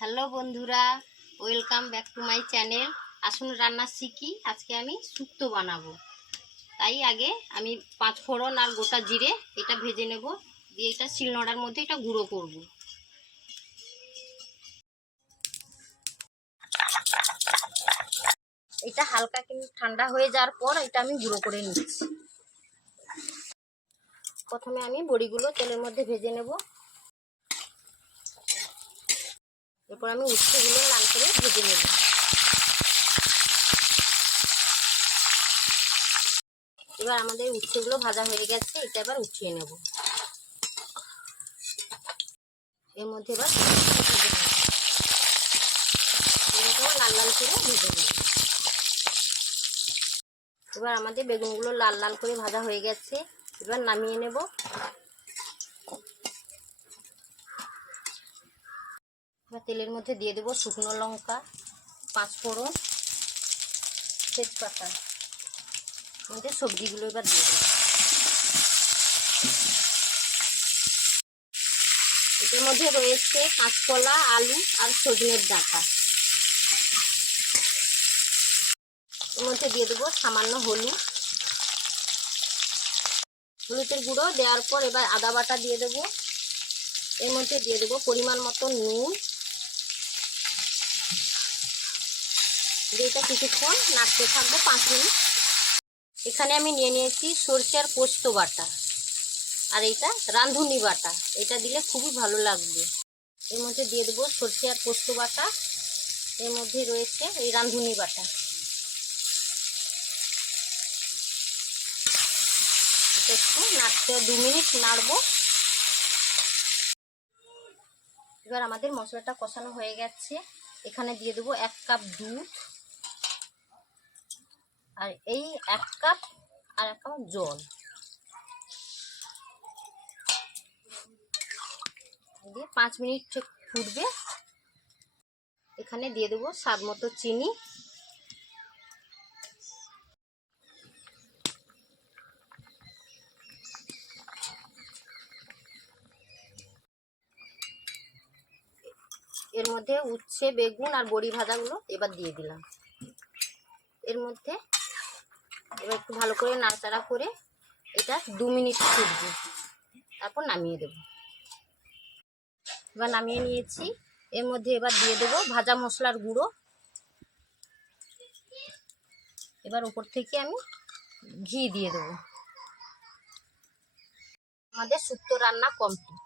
Hello বন্ধুরা, welcome back to my channel. আসুন রান্না শিখি। আজকে আমি শুক্তো বানাবো। তাই আগে আমি 5 ফোড়ন আর গোটা জিরে এটা ভেজে নেব, দিয়ে এটা শিলনোড়ার মধ্যে এটা গুঁড়ো করব। এটা হালকা কিন্তু ঠান্ডা হয়ে যাওয়ার পর এটা আমি গুঁড়ো করে নিচ্ছি। প্রথমে আমি বড়িগুলো তেলের মধ্যে ভেজে নেব, এরপর আমি উচ্ছেগুলো লাল করে ভেজে নেব। এবার আমাদের উচ্ছেগুলো ভাজা হয়ে গেছে, এটা এবার উঠিয়ে নেব। এর মধ্যে এবার লাল লাল করে ভেজে নেব। এবার আমাদের বেগুনগুলো লাল লাল করে ভাজা হয়ে গেছে, এবার নামিয়ে নেব। এবার তেলের মধ্যে দিয়ে দেবো শুকনো লঙ্কা, 5 ফোড়ন, তেজপাতা, মধ্যে সবজিগুলো এবার দিয়ে দেবো। এটার মধ্যে রয়েছে কাঁচকলা, আলু আর সজনের ডাঁটা। এর মধ্যে দিয়ে দেবো সামান্য হলুদের গুঁড়ো দেওয়ার পর এবার আদা বাটা দিয়ে দেবো। এর মধ্যে দিয়ে দেবো পরিমাণ মতো নুন, এটা কিছুক্ষণ নাড়তে থাকবো 5 মিনিট। এখানে আমি নিয়ে নিয়েছি সরষে আর পোস্ত বাটা, আর এটা রাঁধুনি বাটা, এটা দিলে খুবই ভালো লাগবে। এর মধ্যে দিয়ে দেবো সরষে আর পোস্ত বাটা, এর মধ্যে রয়েছে এই রাঁধুনি বাটা। এটা একটু নাড়তে 2 মিনিট নাড়বো। এবার আমাদের মশলাটা কষানো হয়ে গেছে, এখানে দিয়ে দেবো 1 কাপ দুধ, আর এই 1 কাপ আর 1 কাপ জল দিয়ে 5 মিনিট ফুটবে। এখানে দিয়ে দেবো স্বাদ মতো চিনি। এর মধ্যে উচ্ছে, বেগুন আর বড়ি ভাজাগুলো এবার দিয়ে দিলাম। এর মধ্যে এবার একটু ভালো করে নাড়াচাড়া করে এটা 2 মিনিট ফুটবে, তারপর নামিয়ে দেব। এবার নামিয়ে নিয়েছি। এর মধ্যে এবার দিয়ে দেবো ভাজা মশলার গুঁড়ো। এবার উপর থেকে আমি ঘি দিয়ে দেবো। আমাদের শুক্তো রান্না কমপ্লিট।